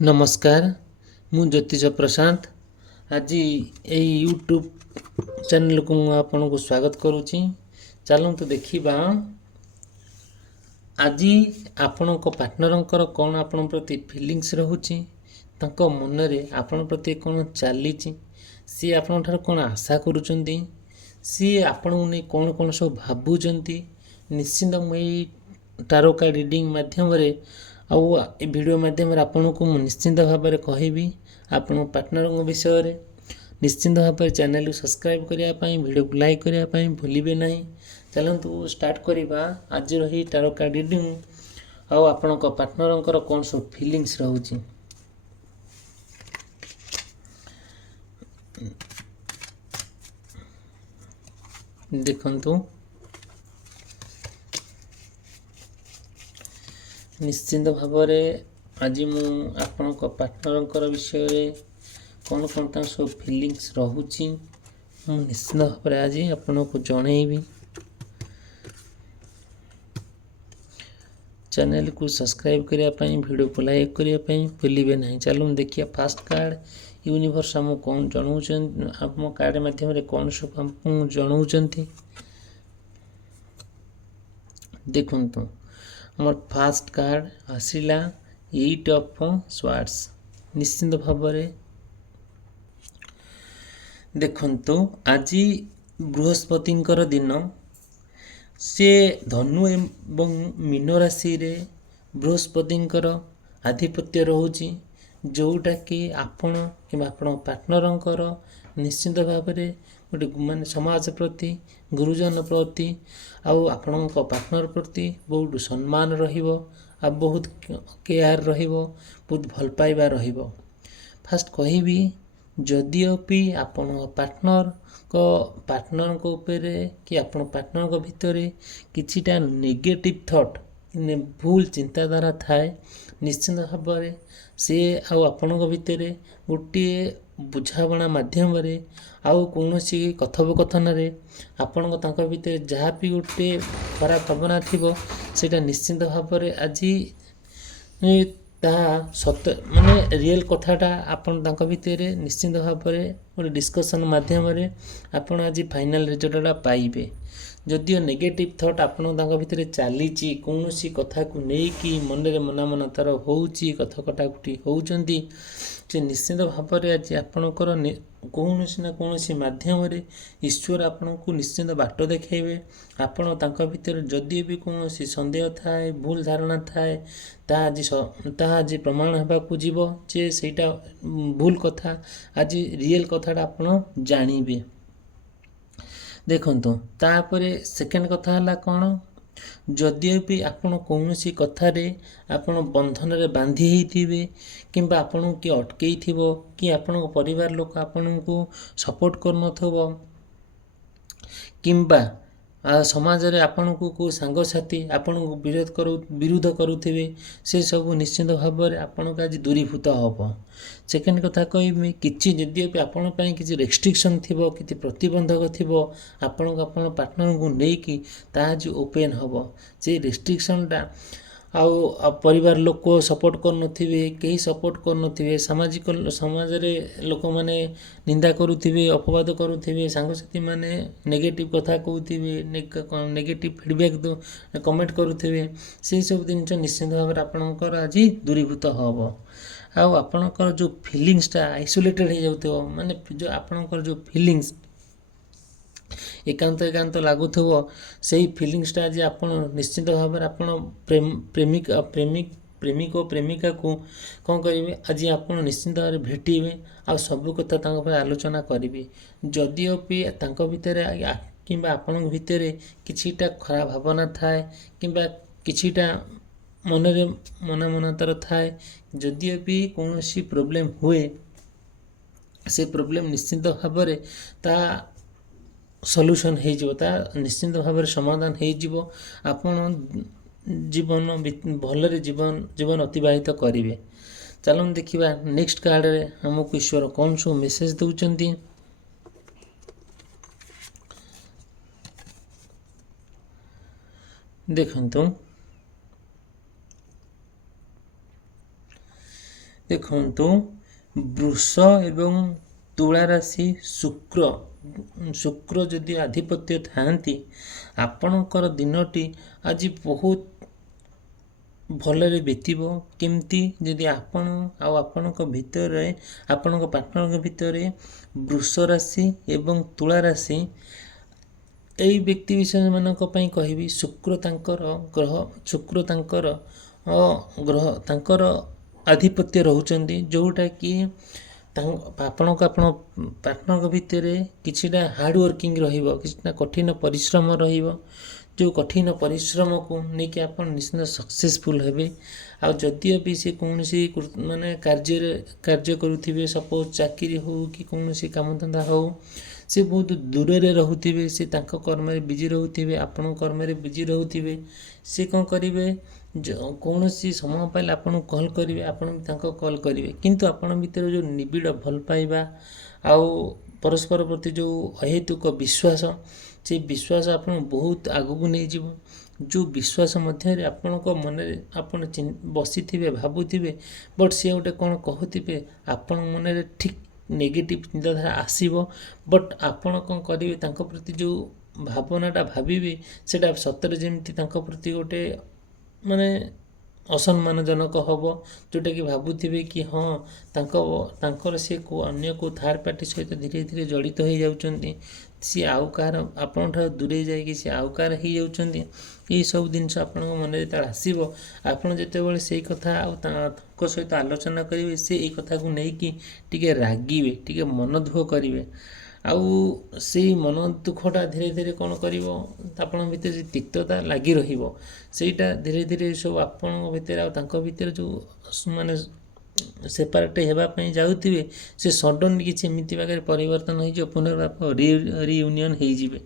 नमस्कार मु ज्योतिष प्रशांत आज यही यूट्यूब चैनल को आपन को स्वागत करुच्ची। चलतु देखा आज आपण पार्टनर कौन आपण प्रति फिलिंग्स रोचे मन में आपण प्रति कौन चली सी आपण कौन आशा करुँच सी आपण नहीं कौन कौन सब भावुंट निश्चिंत मुझे टारो कार्ड रीडिंग माध्यम आउ वीडियो माध्यम आपन को निश्चिंत भाव में कहबी आपण पार्टनर विषय निश्चिंत भाव में चैनल सब्सक्राइब करने वीडियो को लाइक करने भूलिए ना। चलतु स्टार्ट करवा आज रही टारो कार्ड रीडिंग आउ आपण पार्टनर कौन सब फिलिंग्स रोचे। देखंतु निश्चिंत भाव में आज मु आपण पार्टनर विषय कौन कौन सब फिलिंग्स रोची निश्चिंत भाव में आज आपण को जनइबी। चैनल को सब्सक्राइब करने वीडियो को लाइक करने भूलिए ना। चलो देखिए फास्ट कार्ड यूनिवर्स आम कौन जनाऊँ आम कार्ड माध्यम कौन सब आम जनाऊँ देखु मोर फास्ट कार्ड आसला 8 ऑफ स्वार्ड्स। निश्चिंत भाव में देखंतु आज बृहस्पति दिन से धनु एवं मीन राशि रे बृहस्पति आधिपत्य रोचे जोटा कि आपण कि आपण पार्टनर निश्चिंत भाव में गोटे मान समाज प्रति गुरुजन प्रति आउ आपण पार्टनर प्रति बहुत सम्मान रहिबो आ बहुत केयर रहिबो बहुत भल पाइबा रहिबो। फास्ट कहबी जदिओपि आपण पार्टनर को ऊपर कि आपण पार्टनर को भितर किछिटा नेगेटिव थॉट भूल चिंताधारा थाए निश्चिंत भाव में सी आपण भितर गोटे बुझाणा माध्यम आउ कौन कथोपकथन आपण भितर जहाँ भी गोटे खराब भावना थी सेटा निश्चिंत भाव में आज सत माने रियल कथाटा आपण भितर निश्चिंत भाव में गोटे डिस्कसन माध्यम आपण आज फाइनल रिजल्टा पाइबे। जदिओ नेगेटिव थॉट आपण भितर चली कौन कथा को लेकिन मन में मना मना तार होची कथा कटाकटी होउचंती से निश्चिंत भाव में आज आपणकर कौन ना कौन माध्यम ईश्वर आपण को निश्चिंत बाट देखेबे। आपण भीतर जदि भी कौन संदेह थाए भूल धारणा थाए आज प्रमाण होगा जीव जे सेटा भूल कथा आज रियल कथाटा आपण जानिबे। देखंतु तापरे सेकेंड कथा हला कौन जदिओ भी आपण कौन कथार आपण बंधन रे बांधी होइथिबे किंबा आपण कि अटकई थिबो कि आपण परिवार लोक आपण को सपोर्ट करनथबो किंबा समाज रे आपण को सांगसाथी आपण विरोध करुथिबे से सब निश्चित भाव में आपण का आज दूरीभूत होबो। सेकेंड कथा कहबी किछि जदिओ भी आपण पई किछि रेस्ट्रिक्शन थिबो किछि प्रतिबंधक थिबो आपण पार्टनर को लेकिन ता आज ओपन होबो से रेस्ट्रिक्शनटा आउ परिवार लोक सपोर्ट करनथिबे कहीं सपोर्ट करनथिबे सामाजिक समाज रे लोक माने निंदा करुथिबे अपवाद करुथिबे सांगसाथी माने नेगेटिव कथा कहउथिबे नेगेटिव फीडबैक कमेंट करुथिबे से सब दिन निश्चित भाव में आपणकर आज दूरीभूत होबो। आउ आपणकर जो फीलिंग्सटा आइसोलेटेड हो जाउथो माने जो आपणकर जो फीलिंग्स एकांत एकांत लगुथो से फिलिंग्सटा आज आप निश्चित भाव में आप प्रेमिक और प्रेमिका को कौन करेंगे आज आप निश्चित भाव में भेटे आ सब कथा आलोचना करेंगे। जदिओ भी भितर कि आपण भितर किछिटा खराब भावना थाए कि किछिटा मन रे मना मना तार थाए जदिओ भी कौन प्रोब्लेम हुए से प्रोब्लेम निश्चित भाव में ता सॉल्यूशन हो निश्चिंत भाव में समाधान हो आपण जीवन भलरे जीवन अतिबाहित करेंगे। चलो देखिए नेक्स्ट कार्ड रे हमको ईश्वर कौन सब मेसेज दौरान देखंतु ଦେଖନ୍ତୁ ବୃଷ ଏବଂ ତୁଳା ରାଶି ଶୁକ୍ର ଯଦି ଆଧିପତ୍ୟ ଥାଆନ୍ତି ଆପଣଙ୍କର ଦିନଟି ଆଜି ବହୁତ ଭଲରେ ବିତିବ। କେମିତି? ଯଦି ଆପଣ ଆଉ ଆପଣଙ୍କ ଭିତରେ ଆପଣଙ୍କ ପାର୍ଟନରଙ୍କ ଭିତରେ ବୃଷ ରାଶି ଏବଂ ତୁଳା ରାଶି ଏଇ ବ୍ୟକ୍ତି ବିଶେଷମାନଙ୍କ ପାଇଁ କହିବି ଶୁକ୍ର ତାଙ୍କର ତାଙ୍କର ଆଧିପତ୍ୟ ରହୁଛନ୍ତି, ଯେଉଁଟାକି ଆପଣଙ୍କ ପାର୍ଟନରଙ୍କ ଭିତରେ କିଛିଟା ହାର୍ଡ଼ ୱାର୍କିଂ ରହିବ, କିଛିଟା କଠିନ ପରିଶ୍ରମ ରହିବ। ଯେଉଁ କଠିନ ପରିଶ୍ରମକୁ ନେଇକି ଆପଣ ନିଶ୍ଚିନ୍ତ ସକ୍ସେସଫୁଲ୍ ହେବେ। ଆଉ ଯଦିଓ ବି ସେ କୌଣସି ମାନେ କାର୍ଯ୍ୟ କରୁଥିବେ, ସପୋଜ୍ ଚାକିରି ହେଉ କି କୌଣସି କାମଧନ୍ଦା ହେଉ, ସେ ବହୁତ ଦୂରରେ ରହୁଥିବେ, ସେ ତାଙ୍କ କର୍ମରେ ବିଜି ରହୁଥିବେ, ଆପଣଙ୍କ କର୍ମରେ ବିଜି ରହୁଥିବେ। ସେ କ'ଣ କରିବେ? କୌଣସି ସମୟ ପାଇଲେ ଆପଣଙ୍କୁ କଲ୍ କରିବେ, ଆପଣ ବି ତାଙ୍କ କଲ୍ କରିବେ। କିନ୍ତୁ ଆପଣଙ୍କ ଭିତରେ ଯେଉଁ ନିବିଡ଼ ଭଲ ପାଇବା ଆଉ ପରସ୍ପର ପ୍ରତି ଯେଉଁ ଅହେତୁକ ବିଶ୍ୱାସ, ସେଇ ବିଶ୍ୱାସ ଆପଣଙ୍କୁ ବହୁତ ଆଗକୁ ନେଇଯିବ। ଯେଉଁ ବିଶ୍ୱାସ ମଧ୍ୟରେ ଆପଣଙ୍କ ମନରେ ଆପଣ ବସିଥିବେ, ଭାବୁଥିବେ, ବଟ୍ ସିଏ ଗୋଟେ କ'ଣ କହୁଥିବେ, ଆପଣଙ୍କ ମନରେ ଠିକ୍ ନେଗେଟିଭ୍ ଚିନ୍ତାଧାରା ଆସିବ। ବଟ୍ ଆପଣ କ'ଣ କରିବେ? ତାଙ୍କ ପ୍ରତି ଯେଉଁ ଭାବନାଟା ଭାବିବେ, ସେଇଟା ସତରେ ଯେମିତି ତାଙ୍କ ପ୍ରତି ଗୋଟେ ମାନେ ଅସମ୍ମାନଜନକ ହେବ। ଯେଉଁଟାକି ଭାବୁଥିବେ କି ହଁ ତାଙ୍କର ସିଏ ଅନ୍ୟ କେଉଁ ଥାର୍ଡ଼ ପାର୍ଟି ସହିତ ଧୀରେ ଧୀରେ ଜଡ଼ିତ ହୋଇଯାଉଛନ୍ତି, ସିଏ ଆଉ କାହାର ଆପଣଙ୍କଠାରୁ ଦୂରେଇ ଯାଇକି ସିଏ ଆଉ କାହାର ହେଇଯାଉଛନ୍ତି। ଏଇସବୁ ଜିନିଷ ଆପଣଙ୍କ ମନରେ ଯେତେବେଳେ ଆସିବ, ଆପଣ ଯେତେବେଳେ ସେଇ କଥା ଆଉ ତାଙ୍କ ସହିତ ଆଲୋଚନା କରିବେ, ସେ ଏଇ କଥାକୁ ନେଇକି ଟିକେ ରାଗିବେ, ଟିକେ ମନ ଦୁଃଖ କରିବେ। ଆଉ ସେଇ ମନ ଦୁଃଖଟା ଧୀରେ ଧୀରେ କ'ଣ କରିବ? ଆପଣଙ୍କ ଭିତରେ ତିକ୍ତତା ଲାଗି ରହିବ। ସେଇଟା ଧୀରେ ଧୀରେ ସବୁ ଆପଣଙ୍କ ଭିତରେ ଆଉ ତାଙ୍କ ଭିତରେ ଯେଉଁ ମାନେ ସେପାରେଟ୍ ହେବା ପାଇଁ ଯାଉଥିବେ, ସେ ସଡନ୍ କିଛି ଏମିତି ଭାବରେ ପରିବର୍ତ୍ତନ ହେଇଯିବ, ପୁନର୍ବାର ରିୟୁନିୟନ୍ ହେଇଯିବେ।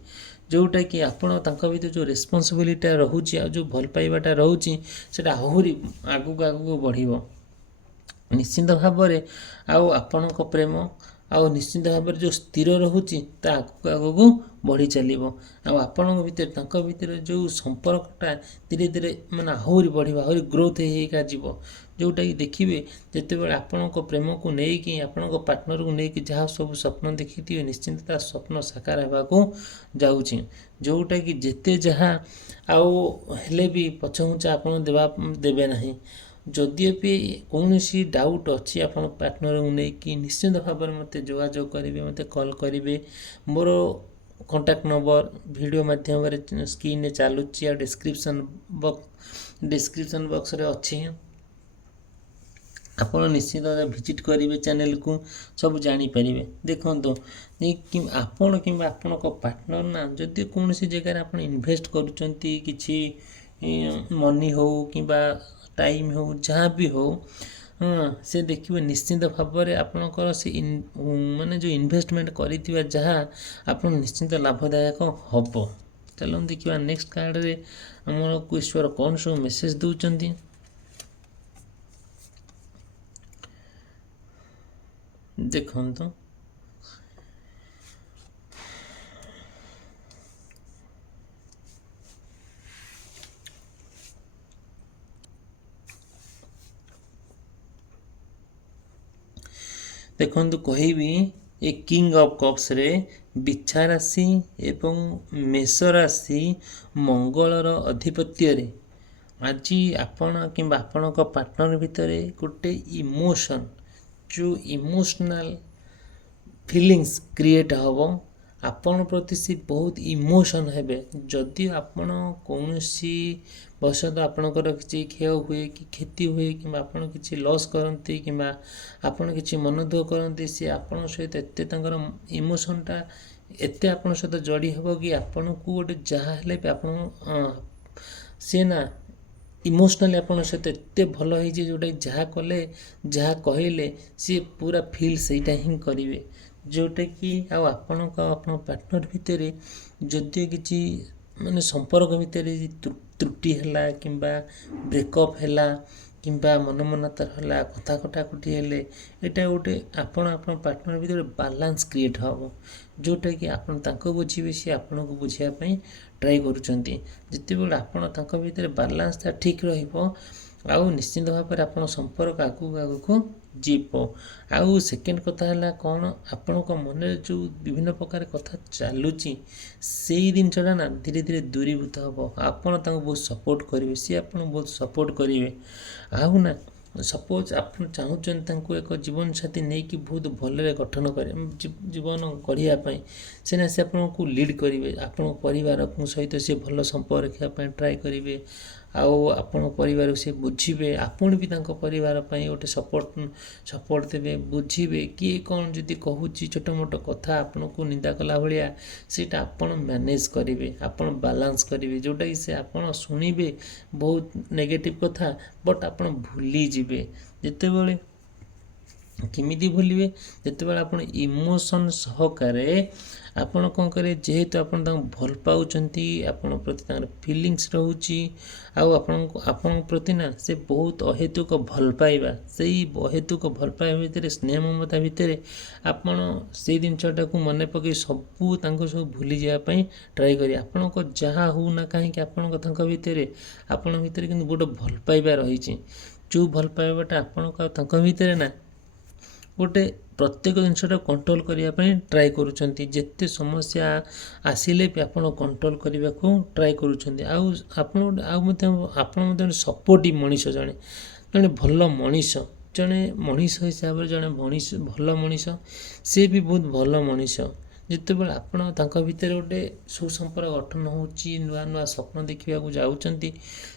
ଯେଉଁଟାକି ଆପଣ ତାଙ୍କ ଭିତରେ ଯେଉଁ ରେସ୍ପନ୍ସିବିଲିଟିଟା ରହୁଛି ଆଉ ଯେଉଁ ଭଲ ପାଇବାଟା ରହୁଛି, ସେଇଟା ଆହୁରି ଆଗକୁ ବଢ଼ିବ ନିଶ୍ଚିନ୍ତ ଭାବରେ। ଆଉ ଆପଣଙ୍କ ପ୍ରେମ ଆଉ ନିଶ୍ଚିନ୍ତ ଭାବରେ ଯେଉଁ ସ୍ଥିର ରହୁଛି, ତା ଆଗକୁ ବଢ଼ି ଚାଲିବ। ଆଉ ଆପଣଙ୍କ ଭିତରେ ତାଙ୍କ ଭିତରେ ଯେଉଁ ସମ୍ପର୍କଟା ଧୀରେ ଧୀରେ ମାନେ ଆହୁରି ବଢ଼ିବ, ଆହୁରି ଗ୍ରୋଥ୍ ହେଇକା ଯିବ। ଯେଉଁଟାକି ଦେଖିବେ, ଯେତେବେଳେ ଆପଣଙ୍କ ପ୍ରେମକୁ ନେଇକି ଆପଣଙ୍କ ପାର୍ଟନରକୁ ନେଇକି ଯାହା ସବୁ ସ୍ୱପ୍ନ ଦେଖିଥିବେ, ନିଶ୍ଚିନ୍ତ ତା ସ୍ୱପ୍ନ ସାକାର ହେବାକୁ ଯାଉଛି। ଯେଉଁଟାକି ଯେତେ ଯାହା ଆଉ ହେଲେ ବି ପଛଘୁଞ୍ଚା ଆପଣ ଦେବେ ନାହିଁ। ଯଦିଓ ବି କୌଣସି ଡାଉଟ୍ ଅଛି ଆପଣ ପାର୍ଟନରକୁ ନେଇକି, ନିଶ୍ଚିନ୍ତ ଭାବରେ ମୋତେ ଯୋଗାଯୋଗ କରିବେ, ମୋତେ କଲ୍ କରିବେ। ମୋର କଣ୍ଟାକ୍ଟ ନମ୍ବର ଭିଡ଼ିଓ ମାଧ୍ୟମରେ ସ୍କ୍ରିନ୍ରେ ଚାଲୁଛି, ଆଉ ଡିସ୍କ୍ରିପ୍ସନ୍ ବକ୍ସରେ ଅଛି। ଆପଣ ନିଶ୍ଚିତ ଭିଜିଟ୍ କରିବେ ଚ୍ୟାନେଲକୁ, ସବୁ ଜାଣିପାରିବେ। ଦେଖନ୍ତୁ, ଆପଣ କିମ୍ବା ଆପଣଙ୍କ ପାର୍ଟନର ନା ଯଦି କୌଣସି ଜାଗାରେ ଆପଣ ଇନଭେଷ୍ଟ କରୁଛନ୍ତି, କିଛି ମନି ହେଉ କିମ୍ବା ଟାଇମ୍ ହେଉ, ଯାହା ବି ହେଉ, ସେ ଦେଖିବେ ନିଶ୍ଚିନ୍ତ ଭାବରେ ଆପଣଙ୍କର ସେ ମାନେ ଯେଉଁ ଇନଭେଷ୍ଟମେଣ୍ଟ କରିଥିବା ଯାହା ଆପଣ ନିଶ୍ଚିନ୍ତ ଲାଭଦାୟକ ହେବ। ଚାଲନ୍ତୁ ଦେଖିବା ନେକ୍ସଟ କାର୍ଡ଼ରେ ଆମକୁ ଈଶ୍ୱର କ'ଣ ସବୁ ମେସେଜ ଦେଉଛନ୍ତି। ଦେଖନ୍ତୁ, କହିବି ଏ କିଙ୍ଗ ଅଫ୍ କପ୍ସରେ ବିଛା ରାଶି ଏବଂ ମେଷ ରାଶି ମଙ୍ଗଳର ଆଧିପତ୍ୟରେ ଆଜି ଆପଣ କିମ୍ବା ଆପଣଙ୍କ ପାର୍ଟନର ଭିତରେ ଗୋଟେ ଇମୋସନ୍, ଯେଉଁ ଇମୋସନାଲ୍ ଫିଲିଙ୍ଗସ୍ କ୍ରିଏଟ୍ ହେବ। ଆପଣ ପ୍ରତି ସେ ବହୁତ ଇମୋସନ୍ ହେବେ। ଯଦି ଆପଣ କୌଣସି ବଶତଃ ଆପଣଙ୍କର କିଛି କ୍ଷୟ ହୁଏ କି କ୍ଷତି ହୁଏ, କିମ୍ବା ଆପଣ କିଛି ଲସ୍ କରନ୍ତି, କିମ୍ବା ଆପଣ କିଛି ମନ ଦୁଃଖ କରନ୍ତି, ସେ ଆପଣଙ୍କ ସହିତ ଏତେ ତାଙ୍କର ଇମୋସନ୍ଟା ଏତେ ଆପଣଙ୍କ ସହିତ ଯୋଡ଼ି ହେବ କି ଆପଣଙ୍କୁ ଗୋଟେ ଯାହା ହେଲେ ବି ଆପଣ ସେ ନା ଇମୋସନାଲି ଆପଣଙ୍କ ସହିତ ଏତେ ଭଲ ହେଇଛି, ଯେଉଁଟାକି ଯାହା କଲେ ଯାହା କହିଲେ ସିଏ ପୁରା ଫିଲ୍ ସେଇଟା ହିଁ କରିବେ। ଯେଉଁଟାକି ଆଉ ଆପଣଙ୍କ ପାର୍ଟନର ଭିତରେ ଯଦି କିଛି ମାନେ ସମ୍ପର୍କ ଭିତରେ ତ୍ରୁଟି ହେଲା, କିମ୍ବା ବ୍ରେକଅପ୍ ହେଲା, କିମ୍ବା ମନମନାନ୍ତର ହେଲା, କଥା କଟାକଟି ହେଲେ, ଏଇଟା ଗୋଟେ ଆପଣ ପାର୍ଟନର ଭିତରେ ବାଲାନ୍ସ କ୍ରିଏଟ୍ ହେବ। ଯେଉଁଟାକି ଆପଣ ତାଙ୍କୁ ବୁଝିବେ, ସିଏ ଆପଣଙ୍କୁ ବୁଝିବା ପାଇଁ ଟ୍ରାଏ କରୁଛନ୍ତି। ଯେତେବେଳେ ଆପଣ ତାଙ୍କ ଭିତରେ ବାଲାନ୍ସଟା ଠିକ୍ ରହିବ, ଆଉ ନିଶ୍ଚିନ୍ତ ଭାବରେ ଆପଣ ସମ୍ପର୍କ ଆଗକୁ ଯିବ। ଆଉ ସେକେଣ୍ଡ କଥା ହେଲା କ'ଣ, ଆପଣଙ୍କ ମନରେ ଯେଉଁ ବିଭିନ୍ନ ପ୍ରକାର କଥା ଚାଲୁଛି ସେଇ ଜିନିଷଟା ନା ଧୀରେ ଧୀରେ ଦୂରୀଭୂତ ହେବ। ଆପଣ ତାଙ୍କୁ ବହୁତ ସପୋର୍ଟ କରିବେ, ସିଏ ଆପଣଙ୍କୁ ବହୁତ ସପୋର୍ଟ କରିବେ। ଆଉ ନା ସପୋଜ୍ ଆପଣ ଚାହୁଁଛନ୍ତି ତାଙ୍କୁ ଏକ ଜୀବନସାଥୀ ନେଇକି ବହୁତ ଭଲରେ ଗଠନ କରି ଜୀବନ ଗଢ଼ିବା ପାଇଁ, ସିନା ସେ ଆପଣଙ୍କୁ ଲିଡ଼୍ କରିବେ। ଆପଣଙ୍କ ପରିବାରଙ୍କ ସହିତ ସେ ଭଲ ସମ୍ପର୍କ ରଖିବା ପାଇଁ ଟ୍ରାଏ କରିବେ। ଆଉ ଆପଣଙ୍କ ପରିବାରକୁ ସେ ବୁଝିବେ, ଆପଣ ବି ତାଙ୍କ ପରିବାର ପାଇଁ ଗୋଟେ ସପୋର୍ଟ ଦେବେ, ବୁଝିବେ। କିଏ କ'ଣ ଯଦି କହୁଛି ଛୋଟ ମୋଟ କଥା ଆପଣଙ୍କୁ ନିନ୍ଦା କଲା ଭଳିଆ, ସେଇଟା ଆପଣ ମ୍ୟାନେଜ୍ କରିବେ, ଆପଣ ବାଲାନ୍ସ କରିବେ। ଯେଉଁଟାକି ସେ ଆପଣ ଶୁଣିବେ ବହୁତ ନେଗେଟିଭ୍ କଥା, ବଟ୍ ଆପଣ ଭୁଲିଯିବେ। ଯେତେବେଳେ କେମିତି ଭୁଲିବେ, ଯେତେବେଳେ ଆପଣ ଇମୋସନ୍ ସହକାରେ ଆପଣ କ'ଣ କରିବେ, ଯେହେତୁ ଆପଣ ତାଙ୍କୁ ଭଲ ପାଉଛନ୍ତି, ଆପଣଙ୍କ ପ୍ରତି ତାଙ୍କର ଫିଲିଙ୍ଗସ୍ ରହୁଛି, ଆଉ ଆପଣଙ୍କ ପ୍ରତି ନା ସେ ବହୁତ ଅହେତୁକ ଭଲ ପାଇବା, ସେଇ ଅହେତୁକ ଭଲ ପାଇବା ଭିତରେ, ସ୍ନେହ ମମତା ଭିତରେ ଆପଣ ସେଇ ଜିନିଷଟାକୁ ମନେ ପକାଇ ତାଙ୍କୁ ସବୁ ଭୁଲିଯିବା ପାଇଁ ଟ୍ରାଏ କରିବେ। ଆପଣଙ୍କ ଯାହା ହେଉନା କାହିଁକି ତାଙ୍କ ଭିତରେ କିନ୍ତୁ ଗୋଟେ ଭଲ ପାଇବା ରହିଛି। ଯେଉଁ ଭଲ ପାଇବାଟା ଆପଣଙ୍କ ତାଙ୍କ ଭିତରେ ନା ଗୋଟେ ପ୍ରତ୍ୟେକ ଜିନିଷଟା କଣ୍ଟ୍ରୋଲ୍ କରିବା ପାଇଁ ଟ୍ରାଏ କରୁଛନ୍ତି। ଯେତେ ସମସ୍ୟା ଆସିଲେ ବି ଆପଣ କଣ୍ଟ୍ରୋଲ୍ କରିବାକୁ ଟ୍ରାଏ କରୁଛନ୍ତି। ଆଉ ଆପଣ ମଧ୍ୟ ସପୋର୍ଟିଭ୍ ମଣିଷ, ଜଣେ ଭଲ ମଣିଷ, ଜଣେ ମଣିଷ ହିସାବରେ ଜଣେ ଭଲ ମଣିଷ, ସେ ବି ବହୁତ ଭଲ ମଣିଷ। ଯେତେବେଳେ ଆପଣ ତାଙ୍କ ଭିତରେ ଗୋଟେ ସୁସମ୍ପର୍କ ଗଠନ ହେଉଛି, ନୂଆ ନୂଆ ସ୍ୱପ୍ନ ଦେଖିବାକୁ ଯାଉଛନ୍ତି,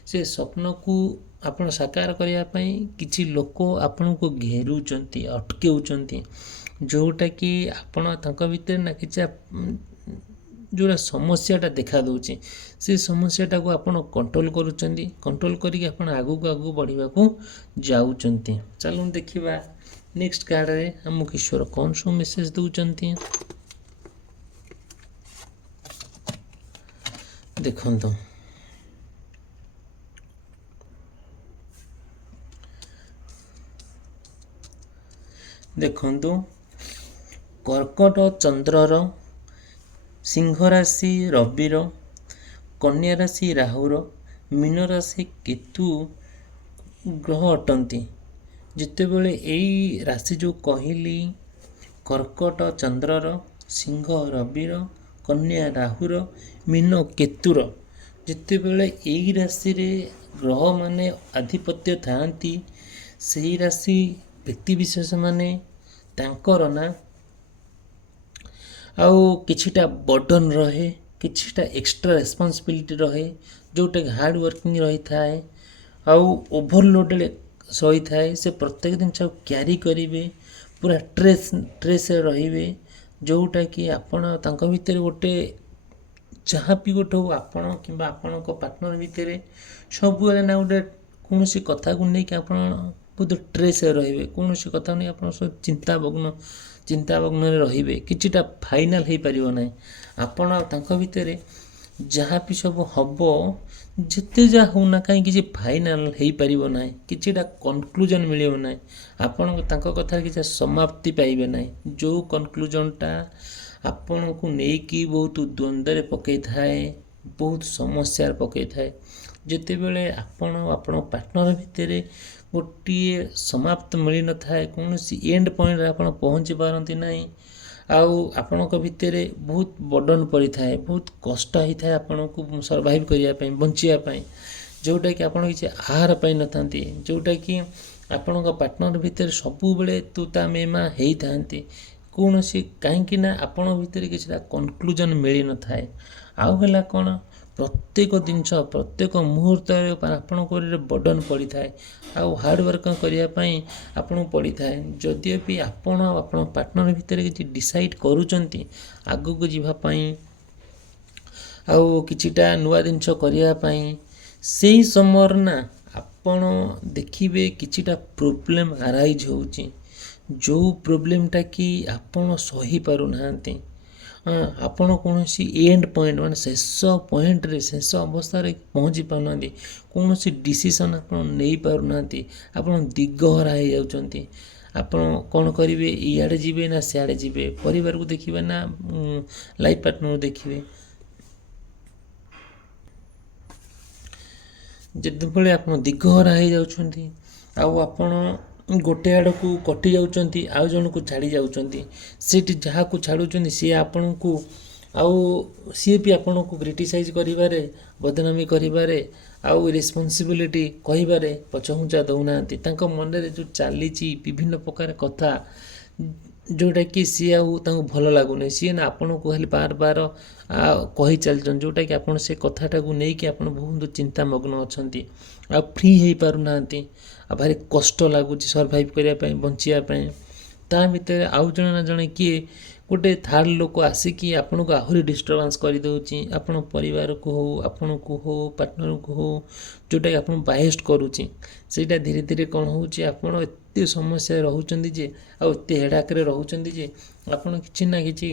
ସେ ସ୍ୱପ୍ନକୁ ଆପଣ ସାକାର କରିବା ପାଇଁ କିଛି ଲୋକ ଆପଣଙ୍କୁ ଘେରୁଛନ୍ତି, ଅଟକାଉଛନ୍ତି। ଯେଉଁଟାକି ଆପଣ ତାଙ୍କ ଭିତରେ ନା କିଛି ଯେଉଁଟା ସମସ୍ୟାଟା ଦେଖା ଦେଉଛି, ସେ ସମସ୍ୟାଟାକୁ ଆପଣ କଣ୍ଟ୍ରୋଲ୍ କରୁଛନ୍ତି। କଣ୍ଟ୍ରୋଲ୍ କରିକି ଆପଣ ଆଗକୁ ବଢ଼ିବାକୁ ଯାଉଛନ୍ତି। ଚାଲନ୍ତୁ ଦେଖିବା ନେକ୍ସଟ କାର୍ଡ଼ରେ ଆମକୁ ଈଶ୍ୱର କ'ଣ ସବୁ ମେସେଜ ଦେଉଛନ୍ତି। ଦେଖନ୍ତୁ, କର୍କଟ ଚନ୍ଦ୍ରର, ସିଂହ ରାଶି ରବିର, କନ୍ୟା ରାଶି ରାହୁର, ମୀନ ରାଶି କେତୁ ଗ୍ରହ ଅଟନ୍ତି। ଯେତେବେଳେ ଏଇ ରାଶି ଯେଉଁ କହିଲି, କର୍କଟ ଚନ୍ଦ୍ରର, ସିଂହ ରବିର, କନ୍ୟା ରାହୁର, ମୀନ କେତୁର, ଯେତେବେଳେ ଏଇ ରାଶିରେ ଗ୍ରହମାନେ ଆଧିପତ୍ୟ ଥାଆନ୍ତି, ସେହି ରାଶି ବ୍ୟକ୍ତିବିଶେଷମାନେ ତାଙ୍କର ନା ଆଉ କିଛିଟା ବର୍ଡ଼ନ୍ ରହେ, କିଛିଟା ଏକ୍ସଟ୍ରା ରେସ୍ପନ୍ସିବିଲିଟି ରହେ, ଯେଉଁଟାକି ହାର୍ଡ଼ ୱାର୍କିଂ ରହିଥାଏ, ଆଉ ଓଭରଲୋଡ଼େଡ଼ ସହିଥାଏ। ସେ ପ୍ରତ୍ୟେକ ଜିନିଷକୁ କ୍ୟାରି କରିବେ, ପୁରା ଟ୍ରେସ୍ରେ ରହିବେ। ଯେଉଁଟାକି ଆପଣ ତାଙ୍କ ଭିତରେ ଗୋଟେ ଯାହା ବି ଗୋଟେ ହଉ, ଆପଣ କିମ୍ବା ଆପଣଙ୍କ ପାର୍ଟନର ଭିତରେ ସବୁବେଳେ ନା ଗୋଟେ କୌଣସି କଥାକୁ ନେଇକି ଆପଣ ବହୁତ ଟ୍ରେସ୍ରେ ରହିବେ। କୌଣସି କଥାକୁ ନେଇ ଆପଣ ସବୁ ଚିନ୍ତାମଗ୍ନରେ ରହିବେ। କିଛିଟା ଫାଇନାଲ୍ ହେଇପାରିବ ନାହିଁ। ଆପଣ ତାଙ୍କ ଭିତରେ ଯାହା ବି ସବୁ ହବ, ଯେତେ ଯାହା ହେଉନା କାହିଁକି କିଛି ଫାଇନାଲ୍ ହେଇପାରିବ ନାହିଁ, କିଛିଟା କନକ୍ଲୁଜନ୍ ମିଳିବ ନାହିଁ। ଆପଣ ତାଙ୍କ କଥାରେ କିଛି ସମାପ୍ତି ପାଇବେ ନାହିଁ। ଯେଉଁ କନକ୍ଲୁଜନ୍ଟା ଆପଣଙ୍କୁ ନେଇକି ବହୁତ ଦ୍ୱନ୍ଦ୍ୱରେ ପକାଇଥାଏ, ବହୁତ ସମସ୍ୟାରେ ପକାଇଥାଏ, ଯେତେବେଳେ ଆପଣଙ୍କ ପାର୍ଟନର ଭିତରେ ଗୋଟିଏ ସମାପ୍ତ ମିଳିନଥାଏ, କୌଣସି ଏଣ୍ଡ ପଏଣ୍ଟରେ ଆପଣ ପହଞ୍ଚି ପାରନ୍ତି ନାହିଁ, ଆଉ ଆପଣଙ୍କ ଭିତରେ ବହୁତ ବର୍ଡ଼ନ୍ ପଡ଼ିଥାଏ, ବହୁତ କଷ୍ଟ ହେଇଥାଏ ଆପଣଙ୍କୁ ସର୍ଭାଇଭ୍ କରିବା ପାଇଁ, ବଞ୍ଚିବା ପାଇଁ, ଯେଉଁଟାକି ଆପଣ କିଛି ଆହାର ପାଇନଥାନ୍ତି, ଯେଉଁଟାକି ଆପଣଙ୍କ ପାର୍ଟନର ଭିତରେ ସବୁବେଳେ ତୁ ତା ମେ ମା ହେଇଥାନ୍ତି। କୌଣସି କାହିଁକି ନା ଆପଣଙ୍କ ଭିତରେ କିଛିଟା କନକ୍ଲୁଜନ୍ ମିଳିନଥାଏ। ଆଉ ହେଲା କ'ଣ, ପ୍ରତ୍ୟେକ ଜିନିଷ ପ୍ରତ୍ୟେକ ମୁହୂର୍ତ୍ତରେ ଆପଣଙ୍କ ଉପରେ ବର୍ଡ଼ନ୍ ପଡ଼ିଥାଏ, ଆଉ ହାର୍ଡ଼ୱାର୍କ କରିବା ପାଇଁ ଆପଣଙ୍କୁ ପଡ଼ିଥାଏ। ଯଦିଓ ବି ଆପଣ ଆପଣଙ୍କ ପାର୍ଟନର ଭିତରେ କିଛି ଡିସାଇଡ଼୍ କରୁଛନ୍ତି ଆଗକୁ ଯିବା ପାଇଁ, ଆଉ କିଛିଟା ନୂଆ ଜିନିଷ କରିବା ପାଇଁ, ସେଇ ସମୟରେ ନା ଆପଣ ଦେଖିବେ କିଛିଟା ପ୍ରୋବ୍ଲେମ୍ ଆରାଇଜ୍ ହେଉଛି। ଯେଉଁ ପ୍ରୋବ୍ଲେମ୍ଟା କି ଆପଣ ସହିପାରୁନାହାନ୍ତି, ଆପଣ କୌଣସି ଏଣ୍ଡ ପଏଣ୍ଟ ମାନେ ଶେଷ ପଏଣ୍ଟରେ, ଶେଷ ଅବସ୍ଥାରେ ପହଞ୍ଚି ପାରୁନାହାନ୍ତି, କୌଣସି ଡିସିସନ୍ ଆପଣ ନେଇପାରୁନାହାନ୍ତି, ଆପଣ ଦିଗହରା ହେଇଯାଉଛନ୍ତି। ଆପଣ କ'ଣ କରିବେ, ଇଆଡ଼େ ଯିବେ ନା ସିଆଡ଼େ ଯିବେ, ପରିବାରକୁ ଦେଖିବେ ନା ଲାଇଫ୍ ପାର୍ଟନରକୁ ଦେଖିବେ। ଯେତେବେଳେ ଆପଣ ଦିଗହରା ହେଇଯାଉଛନ୍ତି ଆଉ ଆପଣ ଗୋଟେ ଆଡ଼କୁ କଟି ଯାଉଛନ୍ତି ଆଉ ଜଣକୁ ଛାଡ଼ି ଯାଉଛନ୍ତି, ସେଠି ଯାହାକୁ ଛାଡ଼ୁଛନ୍ତି ସିଏ ଆପଣଙ୍କୁ ଆଉ ସିଏ ବି ଆପଣଙ୍କୁ କ୍ରିଟିସାଇଜ୍ କରିବାରେ, ବଦନାମୀ କରିବାରେ ଆଉ ରେସ୍ପନ୍ସିବିଲିଟି କହିବାରେ ପଛଘୁଞ୍ଚା ଦେଉନାହାନ୍ତି। ତାଙ୍କ ମନରେ ଯେଉଁ ଚାଲିଛି ବିଭିନ୍ନ ପ୍ରକାର କଥା ଯେଉଁଟାକି ସିଏ ଆଉ ତାଙ୍କୁ ଭଲ ଲାଗୁନି, ସିଏ ନା ଆପଣଙ୍କୁ ଖାଲି ବାର ବାର କହି ଚାଲିଛନ୍ତି, ଯେଉଁଟାକି ଆପଣ ସେ କଥାଟାକୁ ନେଇକି ଆପଣ ବହୁତ ଚିନ୍ତାମଗ୍ନ ଅଛନ୍ତି ଆଉ ଫ୍ରି ହେଇପାରୁନାହାନ୍ତି ଆଉ ଭାରି କଷ୍ଟ ଲାଗୁଛି ସର୍ଭାଇଭ୍ କରିବା ପାଇଁ, ବଞ୍ଚିବା ପାଇଁ। ତା ଭିତରେ ଆଉ ଜଣେ ନା ଜଣେ କିଏ ଗୋଟେ ଥାର୍ଡ଼ ଲୋକ ଆସିକି ଆପଣଙ୍କୁ ଆହୁରି ଡିଷ୍ଟର୍ବାନ୍ସ କରିଦେଉଛି, ଆପଣ ପରିବାରକୁ ହଉ, ଆପଣଙ୍କୁ ହଉ, ପାର୍ଟନରକୁ ହଉ, ଯେଉଁଟାକି ଆପଣଙ୍କୁ ବାଇଷ୍ଟ କରୁଛି। ସେଇଟା ଧୀରେ ଧୀରେ କ'ଣ ହେଉଛି, ଆପଣ ଏତେ ସମସ୍ୟାରେ ରହୁଛନ୍ତି ଯେ ଆଉ ଏତେ ହେଡ଼ାକରେ ରହୁଛନ୍ତି ଯେ ଆପଣ କିଛି ନା କିଛି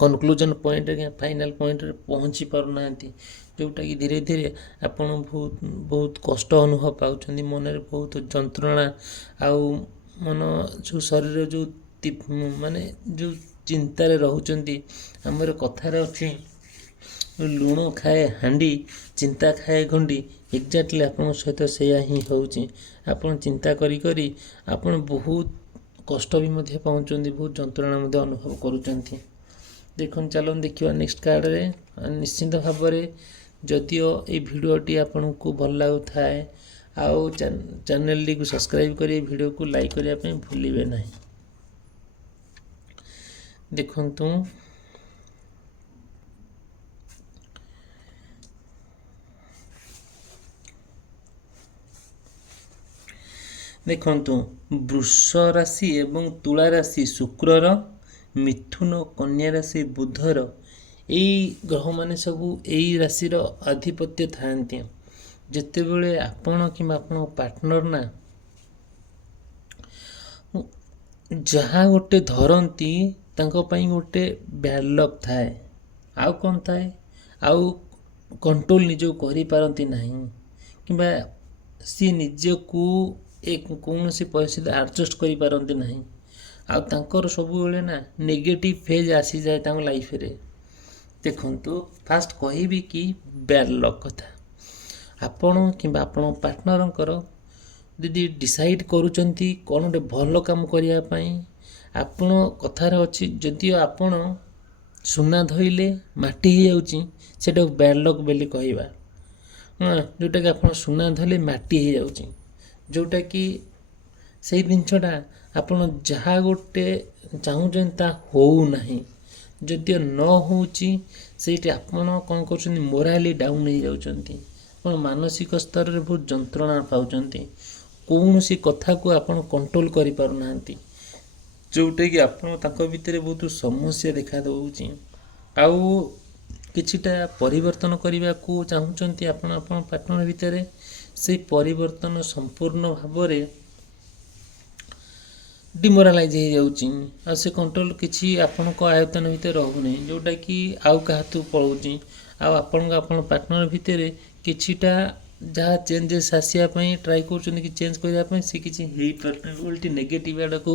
କନକ୍ଲୁଜନ୍ ପଏଣ୍ଟରେ, ଫାଇନାଲ୍ ପଏଣ୍ଟରେ ପହଞ୍ଚି ପାରୁନାହାନ୍ତି, ଯେଉଁଟାକି ଧୀରେ ଧୀରେ ଆପଣ ବହୁତ କଷ୍ଟ ଅନୁଭବ ପାଉଛନ୍ତି, ମନରେ ବହୁତ ଯନ୍ତ୍ରଣା ଆଉ ମନ ଯେଉଁ ଶରୀର ଯେଉଁ ମାନେ ଯେଉଁ ଚିନ୍ତାରେ ରହୁଛନ୍ତି। ଆମର କଥାରେ ଅଛି, ଲୁଣ ଖାଏ ହାଣ୍ଡି, ଚିନ୍ତା ଖାଏ ଗଣ୍ଡି। ଏକ୍ଜାକ୍ଟଲି ଆପଣଙ୍କ ସହିତ ସେଇଆ ହିଁ ହେଉଛି। ଆପଣ ଚିନ୍ତା କରି କରି ଆପଣ ବହୁତ କଷ୍ଟ ବି ମଧ୍ୟ ପାଉଛନ୍ତି, ବହୁତ ଯନ୍ତ୍ରଣା ମଧ୍ୟ ଅନୁଭବ କରୁଛନ୍ତି। ଦେଖନ୍ତୁ, ଚାଲନ୍ତୁ ଦେଖିବା ନେକ୍ସଟ କାର୍ଡ଼ରେ। ନିଶ୍ଚିନ୍ତ ଭାବରେ ଯଦିଓ এই ଭିଡ଼ିଓଟି ଆପଣଙ୍କୁ ଭଲ ଲାଗୁଥାଏ ଆଉ ଚ୍ୟାନେଲଟିକୁ ସବସ୍କ୍ରାଇବ୍ କରି ଭିଡ଼ିଓକୁ ଲାଇକ୍ କରିବା ପାଇଁ ଭୁଲିବେ ନାହିଁ। ଦେଖନ୍ତୁ, ବୃଷ ରାଶି ଏବଂ ତୁଳା ରାଶି ଶୁକ୍ରର, ମିଥୁନ କନ୍ୟା ରାଶି ବୁଧର, ଏଇ ଗ୍ରହମାନେ ସବୁ ଏଇ ରାଶିର ଆଧିପତ୍ୟ ଥାଆନ୍ତି। ଯେତେବେଳେ ଆପଣ କିମ୍ବା ଆପଣଙ୍କ ପାର୍ଟନର ନା ଯାହା ଗୋଟେ ଧରନ୍ତି, ତାଙ୍କ ପାଇଁ ଗୋଟେ ବ୍ୟାଡ୍ ଲକ୍ ଥାଏ। ଆଉ କ'ଣ ଥାଏ, ଆଉ କଣ୍ଟ୍ରୋଲ ନିଜକୁ କରିପାରନ୍ତି ନାହିଁ କିମ୍ବା ସିଏ ନିଜକୁ କୌଣସି ପରିସ୍ଥିତି ଆଡ଼ଜଷ୍ଟ କରିପାରନ୍ତି ନାହିଁ। ଆଉ ତାଙ୍କର ସବୁବେଳେ ନା ନେଗେଟିଭ୍ ଫେଜ୍ ଆସିଯାଏ ତାଙ୍କ ଲାଇଫରେ। ଦେଖନ୍ତୁ, ଫାଷ୍ଟ କହିବି କି ବ୍ୟାଡ୍ ଲକ୍ କଥା। ଆପଣ କିମ୍ବା ଆପଣଙ୍କ ପାର୍ଟନରଙ୍କର ଯଦି ଡିସାଇଡ଼୍ କରୁଛନ୍ତି କ'ଣ ଗୋଟେ ଭଲ କାମ କରିବା ପାଇଁ, ଆପଣ କଥାରେ ଅଛି, ଯଦିଓ ଆପଣ ସୁନା ଧୋଇଲେ ମାଟି ହେଇଯାଉଛି, ସେଇଟାକୁ ବ୍ୟାଡ୍ ଲକ୍ ବୋଲି କହିବା। ଯେଉଁଟାକି ଆପଣ ସୁନା ଧୋଇଲେ ମାଟି ହେଇଯାଉଛି, ଯେଉଁଟାକି ସେଇ ଜିନିଷଟା ଆପଣ ଯାହା ଗୋଟେ ଚାହୁଁଛନ୍ତି ତାହା ହେଉନାହିଁ। ଯଦିଓ ନ ହେଉଛି, ସେଇଠି ଆପଣ କ'ଣ କରୁଛନ୍ତି, ମୋରାଲି ଡାଉନ୍ ହେଇଯାଉଛନ୍ତି, ଆପଣ ମାନସିକ ସ୍ତରରେ ବହୁତ ଯନ୍ତ୍ରଣା ପାଉଛନ୍ତି, କୌଣସି କଥାକୁ ଆପଣ କଣ୍ଟ୍ରୋଲ କରିପାରୁନାହାନ୍ତି, ଯେଉଁଟାକି ଆପଣ ତାଙ୍କ ଭିତରେ ବହୁତ ସମସ୍ୟା ଦେଖା ଦେଉଛି। ଆଉ କିଛିଟା ପରିବର୍ତ୍ତନ କରିବାକୁ ଚାହୁଁଛନ୍ତି ଆପଣ ଆପଣଙ୍କ ପାର୍ଟନର ଭିତରେ, ସେଇ ପରିବର୍ତ୍ତନ ସମ୍ପୂର୍ଣ୍ଣ ଭାବରେ ଡିମୋରାଲାଇଜ୍ ହେଇଯାଉଛି ଆଉ ସେ କଣ୍ଟ୍ରୋଲ କିଛି ଆପଣଙ୍କ ଆୟତ୍ତନ ଭିତରେ ରହୁନାହିଁ, ଯେଉଁଟାକି ଆଉ କାହା ହାତକୁ ପଳାଉଛି। ଆଉ ଆପଣଙ୍କ ପାର୍ଟନର ଭିତରେ କିଛିଟା ଯାହା ଚେଞ୍ଜେସ୍ ଆସିବା ପାଇଁ ଟ୍ରାଏ କରୁଛନ୍ତି, କି ଚେଞ୍ଜ କରିବା ପାଇଁ, ସେ କିଛି ହେଇପାରୁନାହିଁ, ଓଲଟି ନେଗେଟିଭ୍ ଆଡ଼କୁ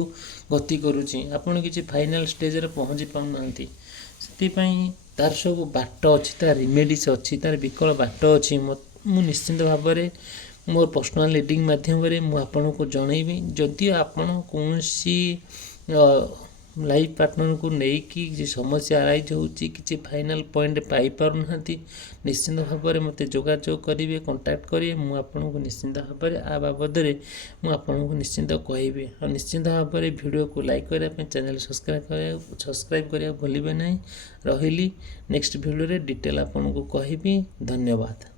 ଗତି କରୁଛି। ଆପଣ କିଛି ଫାଇନାଲ୍ ଷ୍ଟେଜ୍ରେ ପହଞ୍ଚି ପାରୁନାହାନ୍ତି। ସେଥିପାଇଁ ତାର ସବୁ ବାଟ ଅଛି, ତାର ରିମେଡ଼ିସ୍ ଅଛି, ତାର ବିକଳ ବାଟ ଅଛି। ମୁଁ ନିଶ୍ଚିନ୍ତ ଭାବରେ ମୋର ପର୍ସନାଲ୍ ରିଡ଼ିଂ ମାଧ୍ୟମରେ ମୁଁ ଆପଣଙ୍କୁ ଜଣାଇବି। ଯଦିଓ ଆପଣ କୌଣସି ଲାଇଫ୍ ପାର୍ଟନରକୁ ନେଇକି କିଛି ସମସ୍ୟା ଆରାଇଜ୍ ହେଉଛି, କିଛି ଫାଇନାଲ୍ ପଏଣ୍ଟ ପାଇପାରୁନାହାନ୍ତି, ନିଶ୍ଚିନ୍ତ ଭାବରେ ମୋତେ ଯୋଗାଯୋଗ କରିବେ, କଣ୍ଟାକ୍ଟ କରିବେ। ମୁଁ ଆପଣଙ୍କୁ ନିଶ୍ଚିନ୍ତ ଭାବରେ ଆ ବାବଦରେ ମୁଁ ଆପଣଙ୍କୁ ନିଶ୍ଚିନ୍ତ କହିବି। ଆଉ ନିଶ୍ଚିନ୍ତ ଭାବରେ ଭିଡ଼ିଓକୁ ଲାଇକ୍ କରିବା ପାଇଁ, ଚ୍ୟାନେଲ୍ ସବସ୍କ୍ରାଇବ୍ କରିବାକୁ ଭୁଲିବେ ନାହିଁ। ରହିଲି, ନେକ୍ସଟ ଭିଡ଼ିଓରେ ଡିଟେଲ୍ ଆପଣଙ୍କୁ କହିବି। ଧନ୍ୟବାଦ।